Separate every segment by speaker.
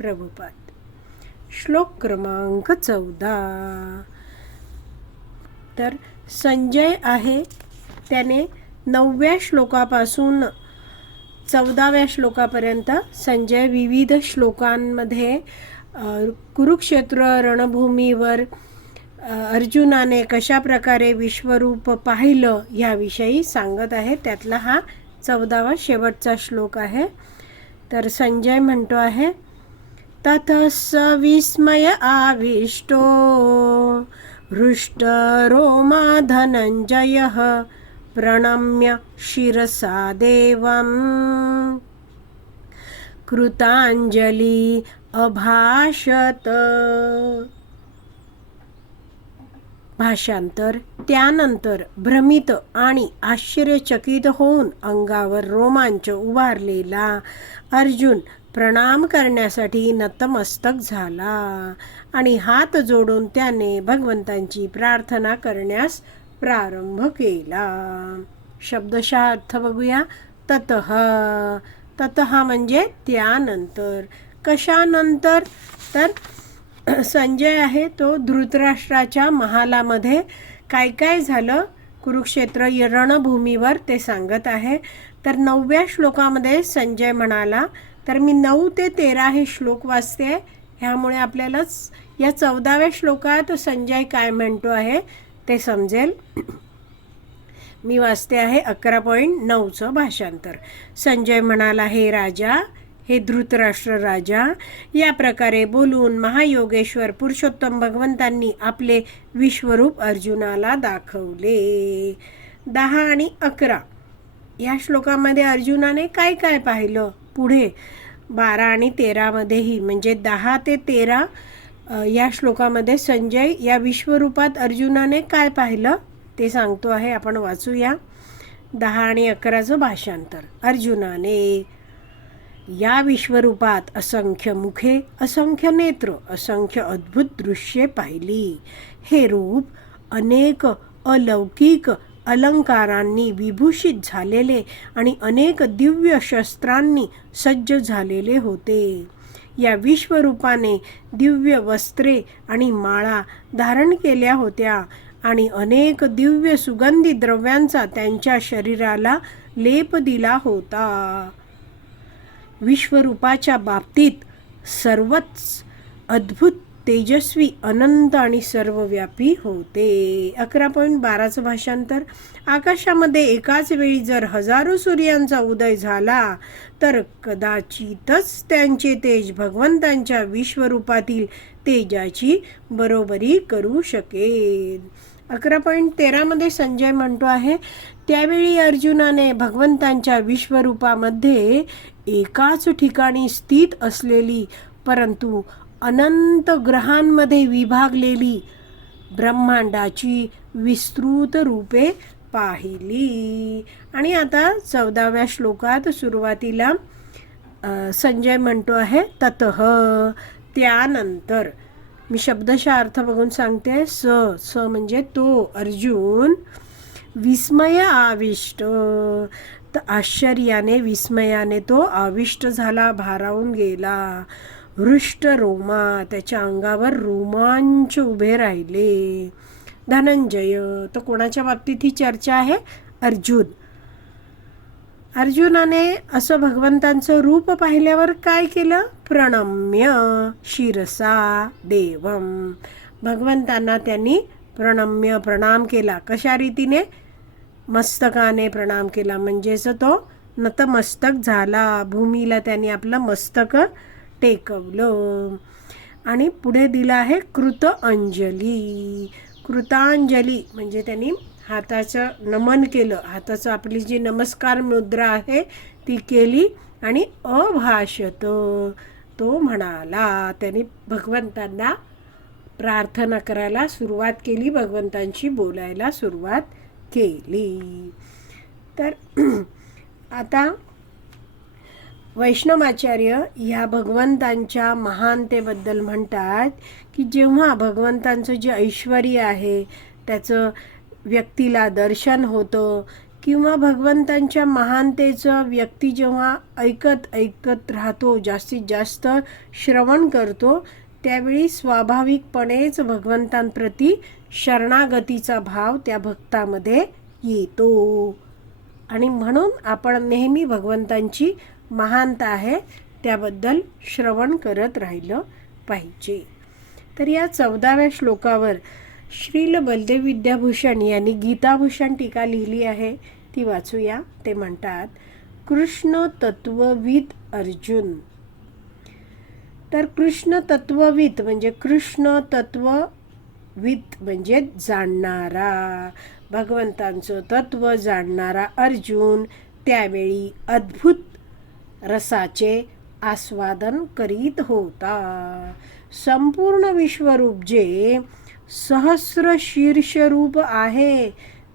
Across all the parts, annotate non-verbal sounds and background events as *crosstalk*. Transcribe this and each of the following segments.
Speaker 1: प्रभुपाद. श्लोक क्रमांक चौदा. तर संजय आहे. त्याने नवव्या श्लोकापासून चौदाव्या श्लोकापर्यंत संजय विविध श्लोकांमध्ये कुरुक्षेत्र रणभूमीवर अर्जुनाने कशा प्रकारे विश्वरूप पाहिलं ह्याविषयी सांगत आहे. त्यातला हा चौदावा शेवटचा श्लोक आहे. तर संजय म्हणतो आहे ततः स विस्मय आविष्टो हृष्टरोमा धनञ्जयः प्रणम्य शिरसा देवम्। कृताञ्जली अभाषत। भाषांतर त्यानंतर भ्रमित आणि आश्चर्यचकित होऊन अंगावर रोमांच उभारलेला. अर्जुन प्रणाम करण्यासाठी नतमस्तक झाला आणि हात जोडून त्याने भगवंतांची प्रार्थना करण्यास प्रारंभ केला. शब्दशः अर्थ बघूया. ततः ततः म्हणजे त्यानंतर. कशानंतर? तर *clears throat* संजय आहे तो धृतराष्ट्राच्या महालामध्ये. काय काय झालं? कुरुक्षेत्र रणभूमीवर ते सांगत आहे. तर नवव्या श्लोकामध्ये संजय म्हणाला तर मी नऊ ते तेरा हे श्लोक वाचते. ह्यामुळे आपल्यालाच या चौदाव्या श्लोकात संजय काय म्हणतो आहे ते समजेल. *clears throat* मी वाचते आहे अकरा पॉईंट नऊचं भाषांतर. संजय म्हणाला हे राजा हे धृतराष्ट्र राजा. या प्रकारे बोलून महायोगेश्वर पुरुषोत्तम भगवंतांनी आपले विश्वरूप अर्जुनाला दाखवले. दहा आणि अकरा. या श्लोकामध्ये अर्जुनाने काय काय पाहिलं? पुढे बारा आणि तेरामध्येही म्हणजे दहा ते तेरा या श्लोकामध्ये संजय या विश्वरूपात अर्जुनाने काय पाहिलं? ते सांगतो आहे आपण वाचूया. दहा आणि अकराचं भाषांतर. अर्जुनाने या विश्वरूपात असंख्य मुखे असंख्य नेत्र असंख्य अद्भुत दृश्ये पाहिली. हे रूप अनेक अलौकिक अलंकारांनी विभूषित झालेले आणि अनेक दिव्य शस्त्रांनी सज्ज झालेले होते. या विश्वरूपाने दिव्य वस्त्रे आणि माळा धारण केल्या होत्या आणि अनेक दिव्य सुगंधी द्रव्यांचा त्यांच्या शरीराला लेप दिला होता. विश्वरूपाच्या बाबतीत सर्वच अद्भुत तेजस्वी अनंत आणि सर्वव्यापी होते. अकरा पॉईंट बाराचं भाषांतर. आकाशामध्ये एकाच वेळी जर हजारो सूर्यांचा उदय झाला तर कदाचितच त्यांचे तेज भगवंतांच्या विश्वरूपातील तेजाची बरोबरी करू शकेल. अकरा पॉईंट तेरामध्ये संजय म्हणतो आहे त्यावेळी अर्जुनाने भगवंतांच्या विश्वरूपामध्ये एकाच ठिकाणी स्थित असलेली परंतु अनंत ग्रहांमध्ये विभागलेली ब्रह्मांडाची विस्तृत रूपे पाहिली. आणि आता चौदाव्या श्लोकात सुरुवातीला संजय म्हणतो आहे ततः. त्यानंतर मी शब्दशः अर्थ बघून सांगते स स म्हणजे तो अर्जुन. विस्मय आविष्ट. तर आश्चर्याने विस्मयाने तो आविष्ट झाला भारावून गेला. हृष्ट रोमा त्याच्या अंगावर रोमांच उभे राहिले. धनंजय तर कोणाच्या बाबतीत ही चर्चा आहे? अर्जुन. अर्जुनाने असं भगवंतांचं रूप पाहिल्यावर काय केलं? प्रणम्य शिरसा देवम. भगवंतांना त्यांनी प्रणम्य प्रणाम केला. कशा रीतीने? मस्तकाने प्रणाम केला. म्हणजेच तो नतमस्तक झाला. भूमीला त्याने आपलं मस्तक टेकवलं. आणि पुढे दिलं आहे कृत अंजली कृतांजली म्हणजे त्यांनी हाताचं नमन केलं. हाताचं आपली जी नमस्कार मुद्रा आहे ती केली आणि अभाषत तो म्हणाला. त्याने भगवंतांना प्रार्थना करायला सुरुवात केली. भगवंतांशी बोलायला सुरुवात केली. तर *clears throat* आता वैष्णवाचार्य ह्या भगवंतांच्या महानतेबद्दल म्हणतात की जेव्हा भगवंतांचं जे ऐश्वर आहे त्याचं व्यक्तीला दर्शन होतं किंवा भगवंतांच्या महानतेचं व्यक्ती जेव्हा ऐकत ऐकत राहतो जास्तीत जास्त श्रवण करतो त्यावेळी स्वाभाविकपणेच भगवंतांप्रती शरणागतीचा भाव त्या भक्तामध्ये येतो. आणि म्हणून आपण नेहमी भगवंतांची महानता आहे त्याबद्दल श्रवण करत राहिलं पाहिजे. तर या चौदाव्या श्लोकावर श्रील बलदेव विद्याभूषण यांनी गीताभूषण टीका लिहिली आहे. ती वाचूया. ते म्हणतात कृष्ण तत्वविद अर्जुन. तर कृष्ण तत्वविद म्हणजे कृष्ण विद म्हणजे जाणणारा. भगवंतांचं तत्व जाणणारा अर्जुन त्यावेळी अद्भुत रसाचे आस्वादन करीत होता. संपूर्ण विश्वरूप जे सहस्र शीर्षरूप आहे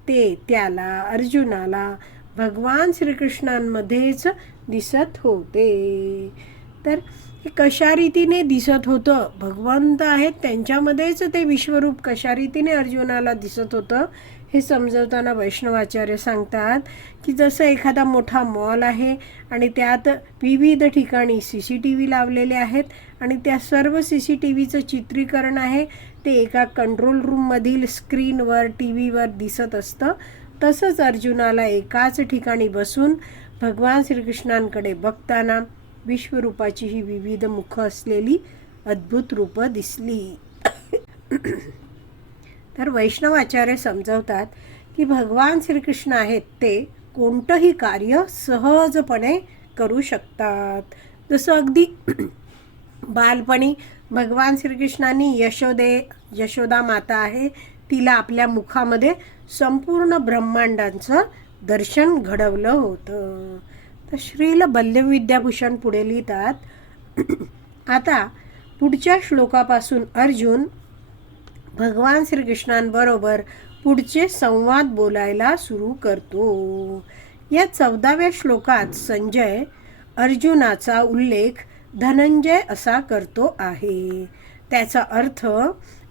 Speaker 1: ते त्याला अर्जुनाला भगवान श्रीकृष्णांमध्येच दिसत होते. तर हे कशा रीतीने दिसत होतं? भगवंत आहेत त्यांच्यामध्येच ते विश्वरूप कशा रीतीने अर्जुनाला दिसत होतं हे समजवताना वैष्णवाचार्य सांगतात की जसं एखादा मोठा मॉल आहे आणि त्यात विविध ठिकाणी सी सी टी व्ही लावलेले आहेत आणि त्या सर्व सी सी टी व्हीचं चित्रीकरण आहे ते एका कंट्रोल रूममधील स्क्रीनवर टी व्हीवर दिसत असतं. तसंच अर्जुनाला एकाच ठिकाणी बसून भगवान श्रीकृष्णांकडे बघताना विश्वरूपाची ही विविध मुखं असलेली अद्भुत रूपं दिसली. तर वैष्णवाचार्य समजवतात की भगवान श्रीकृष्ण आहेत ते कोणतंही कार्य सहजपणे करू शकतात. जसं अगदी बालपणी भगवान श्रीकृष्णांनी यशोदे यशोदा माता आहे तिला आपल्या मुखामध्ये संपूर्ण ब्रह्मांडांचं दर्शन घडवलं होतं. तर श्रील बल्यविद्याभूषण पुढे लिहितात. आता पुढच्या श्लोकापासून अर्जुन भगवान श्रीकृष्णांबरोबर पुढचे संवाद बोलायला सुरू करतो. या चौदाव्या श्लोकात संजय अर्जुनाचा उल्लेख धनंजय असा करतो आहे. त्याचा अर्थ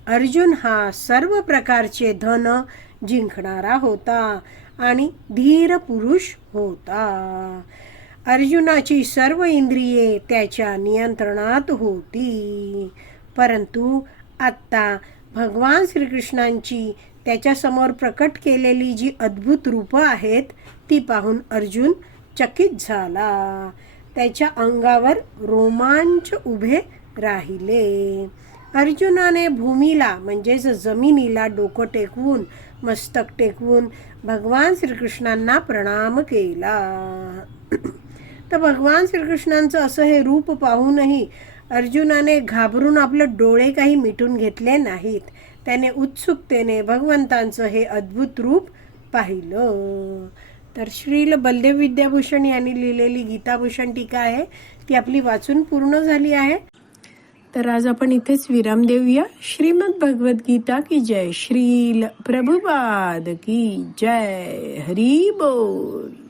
Speaker 1: अर्जुन हा सर्व प्रकारचे धन जिंकणारा होता. आणि धीर पुरुष होता. अर्जुनाची सर्व इंद्रिये त्याच्या नियंत्रणात होती. परंतु आत्ता भगवान श्रीकृष्णांची त्याच्यासमोर प्रकट केलेली जी अद्भुत रूपं आहेत ती पाहून अर्जुन चकित झाला. त्याच्या अंगावर रोमांच उभे राहिले. अर्जुनाने भूमीला म्हणजेच जमिनीला डोकं टेकवून मस्तक टेकवून भगवान श्रीकृष्णांना प्रणाम केला. *clears throat* तर भगवान श्रीकृष्णांचं असं हे रूप पाहूनही अर्जुनाने घाबरून आपले डोळे काही मिटून घेतले नाहीत. त्याने उत्सुकतेने भगवंतांचं हे अद्भुत रूप पाहिलं. तर श्रील बलदेव विद्याभूषण यांनी लिहिलेली गीताभूषण टीका आहे. ती आपली वाचून पूर्ण झाली आहे. तर आज आपण इथेच विराम देऊया. श्रीमद भगवत गीता की जय. श्रील प्रभुपाद की जय. हरी बोल.